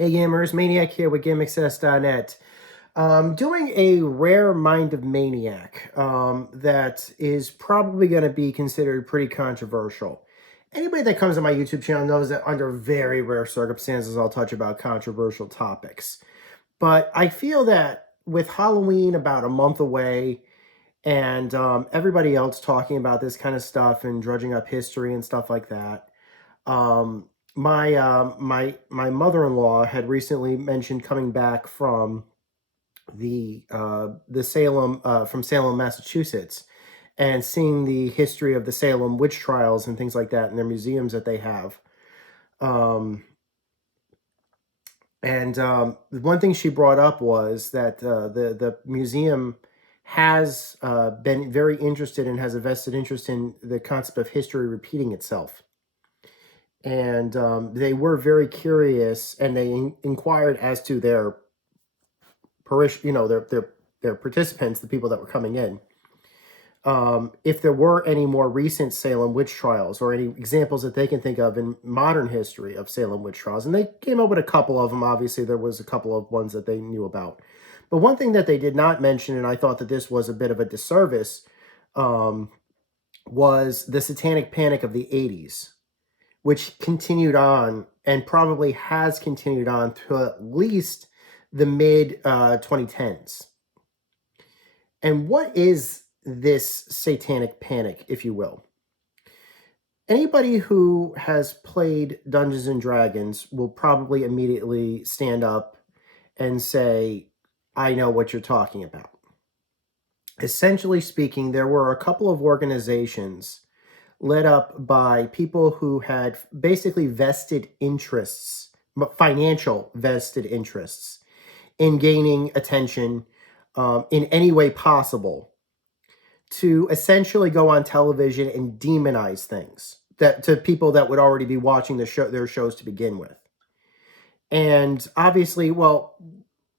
Hey gamers, Maniac here with GameAccess.net. Doing a rare Mind of Maniac that is probably going to be considered pretty controversial. Anybody that comes to my YouTube channel knows that under very rare circumstances I'll touch about controversial topics. But I feel that with Halloween about a month away and everybody else talking about this kind of stuff and drudging up history and stuff like that, um, my mother-in-law had recently mentioned coming back from the Salem from Salem, Massachusetts, and seeing the history of the Salem witch trials and things like that in their museums that they have. Um, and one thing she brought up was that the museum has been very interested and has a vested interest in the concept of history repeating itself. And they were very curious, and they inquired as to their their participants, the people that were coming in, if there were any more recent Salem witch trials or any examples that they can think of in modern history of Salem witch trials. And they came up with a couple of them. Obviously, there was a couple of ones that they knew about. But one thing that they did not mention, and I thought that this was a bit of a disservice, was the Satanic Panic of the 80s, which continued on and probably has continued on to at least the mid 2010s. And what is this satanic panic, if you will? Anybody who has played Dungeons and Dragons will probably immediately stand up and say, I know what you're talking about. Essentially speaking, there were a couple of organizations led up by people who had basically vested interests, financial vested interests, in gaining attention in any way possible, to essentially go on television and demonize things that to people that would already be watching their shows to begin with. And obviously, well,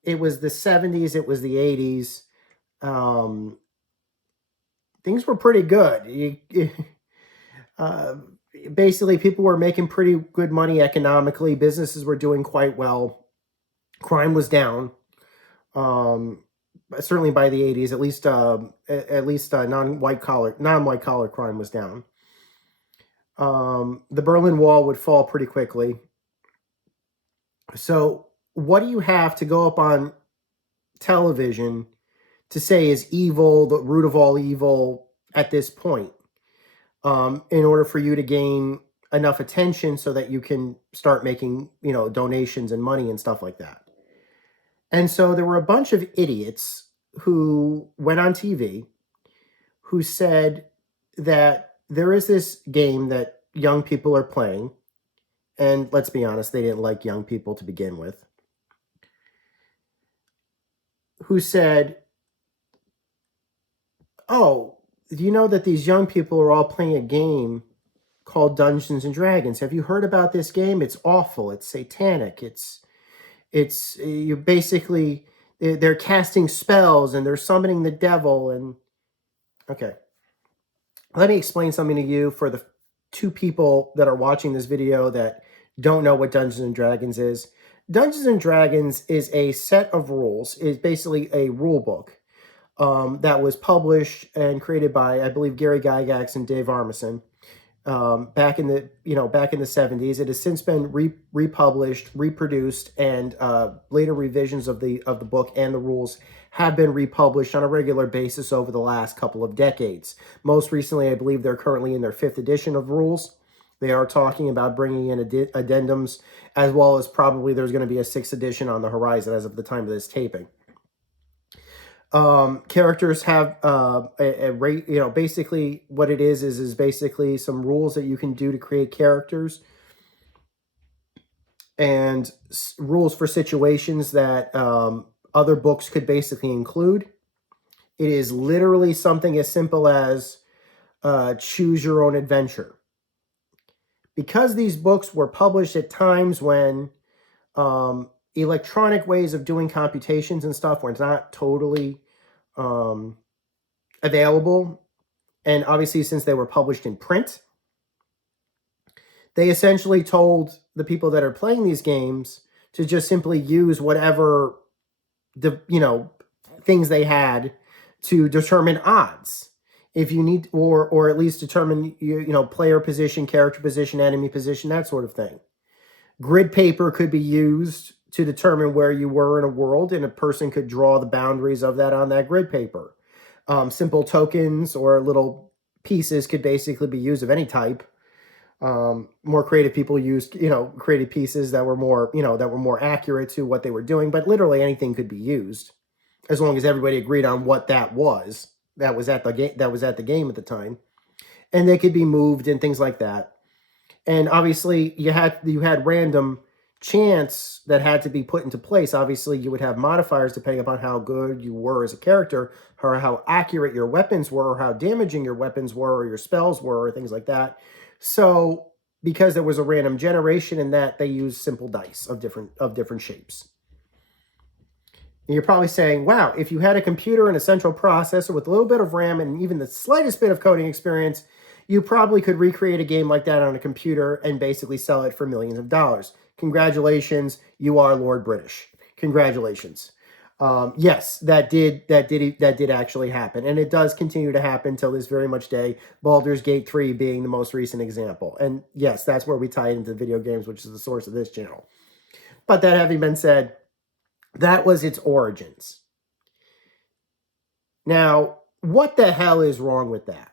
it was the 70s, it was the 80s. Things were pretty good. Uh, Basically, people were making pretty good money economically. Businesses were doing quite well. Crime was down. Certainly by the 80s, at least non-white collar crime was down. The Berlin Wall would fall pretty quickly. So what do you have to go up on television to say is evil, the root of all evil at this point? In order for you to gain enough attention so that you can start making, donations and money and stuff like that. And so there were a bunch of idiots who went on TV who said that there is this game that young people are playing. And let's be honest, they didn't like young people to begin with. Who said, oh, do you know that these young people are all playing a game called Dungeons and Dragons? Have you heard about this game? It's awful. It's satanic. You basically, they're casting spells and they're summoning the devil. And okay, let me explain something to you for the two people that are watching this video that don't know what Dungeons and Dragons is. Dungeons and Dragons is a set of rules. It's basically a rule book that was published and created by, I believe, Gary Gygax and Dave Armisen back in the 70s. It has since been republished, reproduced, and later revisions of the book and the rules have been republished on a regular basis over the last couple of decades. Most recently, I believe they're currently in their 5th edition of rules. They are talking about bringing in addendums, as well as probably there's going to be a 6th edition on the horizon as of the time of this taping. Characters have a rate, basically what it is basically some rules that you can do to create characters and rules for situations that other books could basically include. It is literally something as simple as choose your own adventure. Because these books were published at times when electronic ways of doing computations and stuff were not totally available, and obviously since they were published in print, they essentially told the people that are playing these games to just simply use whatever things they had to determine odds. If you need, or at least determine player position, character position, enemy position, that sort of thing. Grid paper could be used to determine where you were in a world, and a person could draw the boundaries of that on that grid paper. Simple tokens or little pieces could basically be used of any type. More creative people used, creative pieces that were more accurate to what they were doing, but literally anything could be used as long as everybody agreed on what that was at the game at the time, and they could be moved and things like that. And obviously you had random chance that had to be put into place. Obviously you would have modifiers depending upon how good you were as a character, or how accurate your weapons were, or how damaging your weapons were, or your spells were, or things like that. So because there was a random generation in that, they used simple dice of different shapes. And you're probably saying, wow, if you had a computer and a central processor with a little bit of RAM and even the slightest bit of coding experience, you probably could recreate a game like that on a computer and basically sell it for millions of dollars. Congratulations, you are Lord British. Congratulations. Yes, that did actually happen, and it does continue to happen till this very much day. Baldur's Gate 3 being the most recent example, and yes, that's where we tie into video games, which is the source of this channel. But that having been said, that was its origins. Now, what the hell is wrong with that?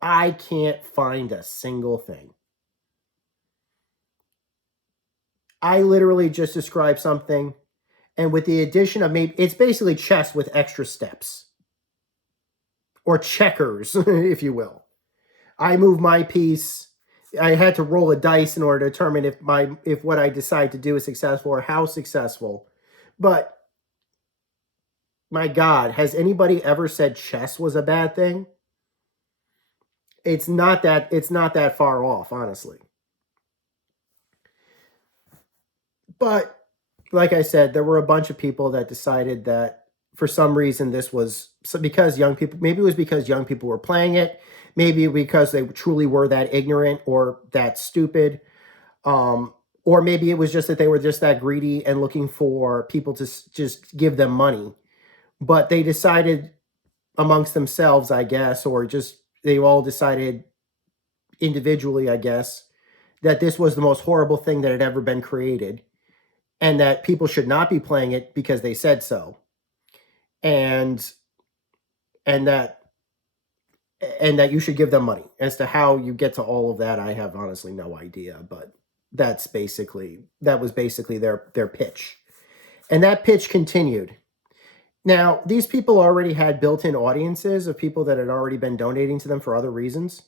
I can't find a single thing. I literally just described something, and with the addition of maybe, it's basically chess with extra steps. Or checkers, if you will. I move my piece. I had to roll a dice in order to determine if what I decide to do is successful or how successful. But my God, has anybody ever said chess was a bad thing? It's not that far off, honestly. But like I said, there were a bunch of people that decided that for some reason this was because young people, maybe it was because young people were playing it, maybe because they truly were that ignorant or that stupid, or maybe it was just that they were just that greedy and looking for people to just give them money. But they decided amongst themselves, I guess, or just they all decided individually, I guess, that this was the most horrible thing that had ever been created, and that people should not be playing it because they said so. And that you should give them money. As to how you get to all of that, I have honestly no idea, but that was basically their pitch. And that pitch continued. Now, these people already had built-in audiences of people that had already been donating to them for other reasons.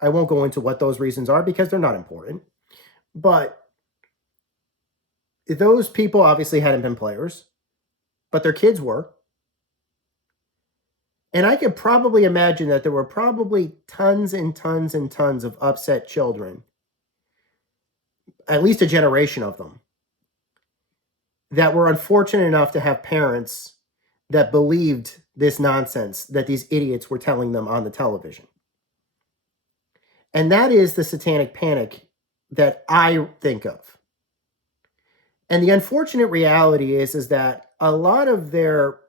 I won't go into what those reasons are because they're not important. But those people obviously hadn't been players, but their kids were. And I could probably imagine that there were probably tons and tons and tons of upset children, at least a generation of them, that were unfortunate enough to have parents that believed this nonsense that these idiots were telling them on the television. And that is the satanic panic that I think of. And the unfortunate reality is that a lot of their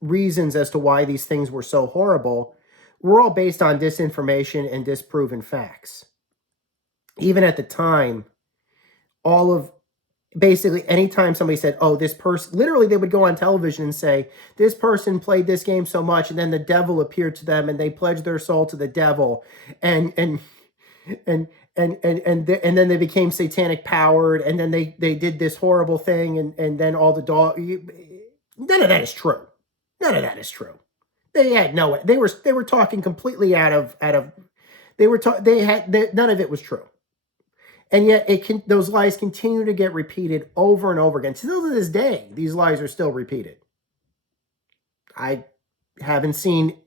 reasons as to why these things were so horrible were all based on disinformation and disproven facts. Even at the time, basically anytime somebody said, oh, this person, literally they would go on television and say, this person played this game so much and then the devil appeared to them and they pledged their soul to the devil and then they became satanic powered, and then they did this horrible thing, and then all the dog. None of that is true. None of that is true. They had no. They were talking completely out of. None of it was true, and yet those lies continue to get repeated over and over again. Still to this day, these lies are still repeated. I haven't seen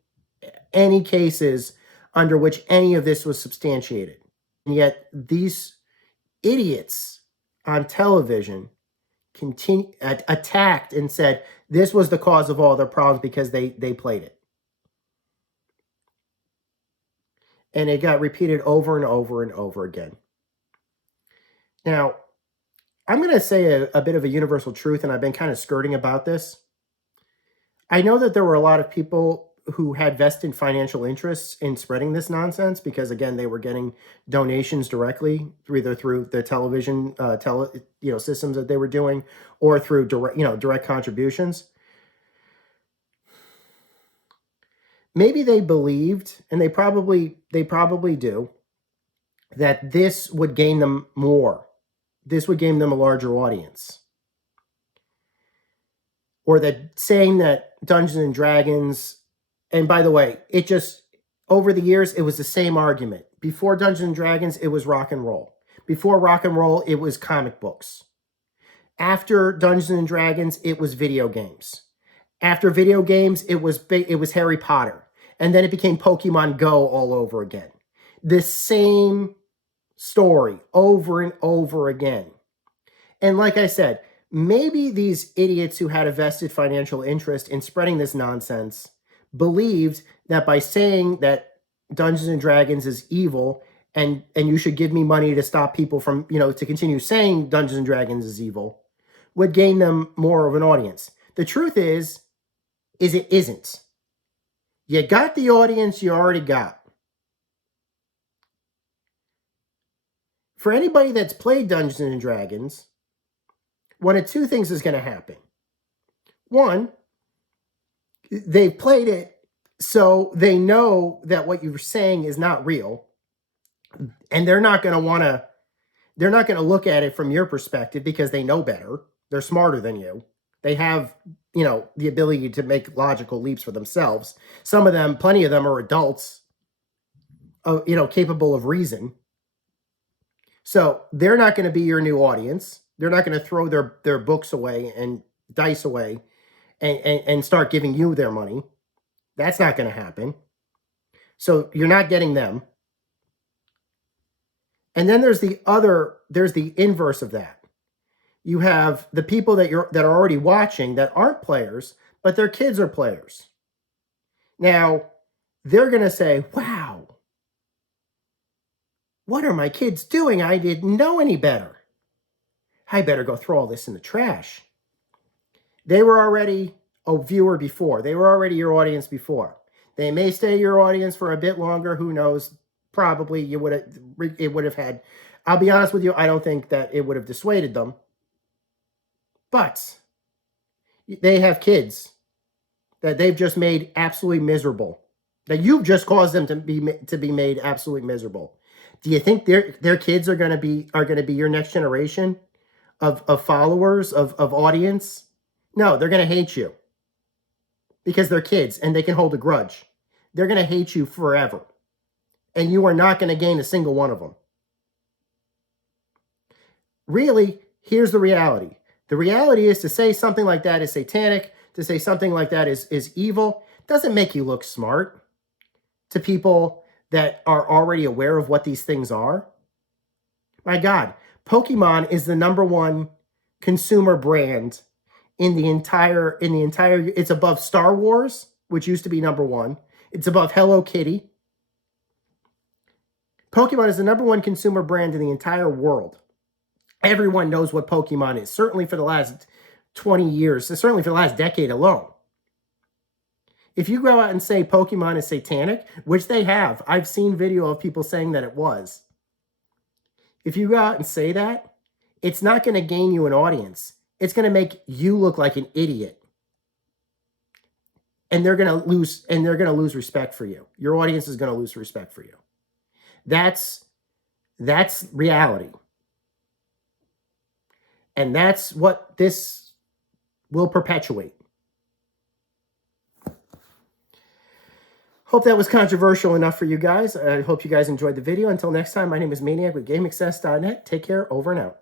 any cases under which any of this was substantiated. And yet these idiots on television attacked and said this was the cause of all their problems because they played it. And it got repeated over and over and over again. Now, I'm going to say a bit of a universal truth, and I've been kind of skirting about this. I know that there were a lot of people who had vested financial interests in spreading this nonsense because, again, they were getting donations directly, either through the television systems that they were doing, or through direct contributions. Maybe they believed, and they probably do, that this would gain them more. This would gain them a larger audience. Or that saying that Dungeons and Dragons, and by the way, it just, over the years, it was the same argument. Before Dungeons and Dragons, it was rock and roll. Before rock and roll, it was comic books. After Dungeons and Dragons, it was video games. After video games, it was Harry Potter. And then it became Pokemon Go all over again. The same story over and over again. And like I said, maybe these idiots who had a vested financial interest in spreading this nonsense believed that by saying that Dungeons and Dragons is evil and you should give me money to stop people from, to continue saying Dungeons and Dragons is evil, would gain them more of an audience. The truth is it isn't. You got the audience you already got. For anybody that's played Dungeons and Dragons, one of two things is going to happen. One, they've played it, so they know that what you're saying is not real, and they're not going to look at it from your perspective because they know better. They're smarter than you. They have, the ability to make logical leaps for themselves. Some of them, plenty of them are adults, capable of reason. So they're not going to be your new audience. They're not going to throw their books away and dice away and start giving you their money. That's not going to happen. So you're not getting them. And then there's the inverse of that. You have the people that are already watching that aren't players, but their kids are players. Now, they're going to say, wow, what are my kids doing? I didn't know any better. I better go throw all this in the trash. They were already a viewer before. They were already your audience before. They may stay your audience for a bit longer. Who knows? Probably it would have had, I'll be honest with you, I don't think that it would have dissuaded them. But they have kids that they've just made absolutely miserable. That you've just caused them to be made absolutely miserable. Do you think their kids are going to be your next generation of followers, of audience? No, they're going to hate you because they're kids and they can hold a grudge. They're going to hate you forever, and you are not going to gain a single one of them. Really, here's the reality. The reality is to say something like that is satanic, to say something like that is evil, doesn't make you look smart to people that are already aware of what these things are. My God, Pokemon is the #1 consumer brand in the entire, it's above Star Wars, which used to be #1. It's above Hello Kitty. Pokemon is the #1 consumer brand in the entire world. Everyone knows what Pokemon is, certainly for the last 20 years, certainly for the last decade alone. If you go out and say Pokemon is satanic, which they have, I've seen video of people saying that it was. If you go out and say that, it's not going to gain you an audience. It's going to make you look like an idiot. And they're going to lose respect for you. Your audience is going to lose respect for you. That's reality. And that's what this will perpetuate. Hope that was controversial enough for you guys. I hope you guys enjoyed the video. Until next time, my name is Maniac with GameAccess.net. Take care. Over and out.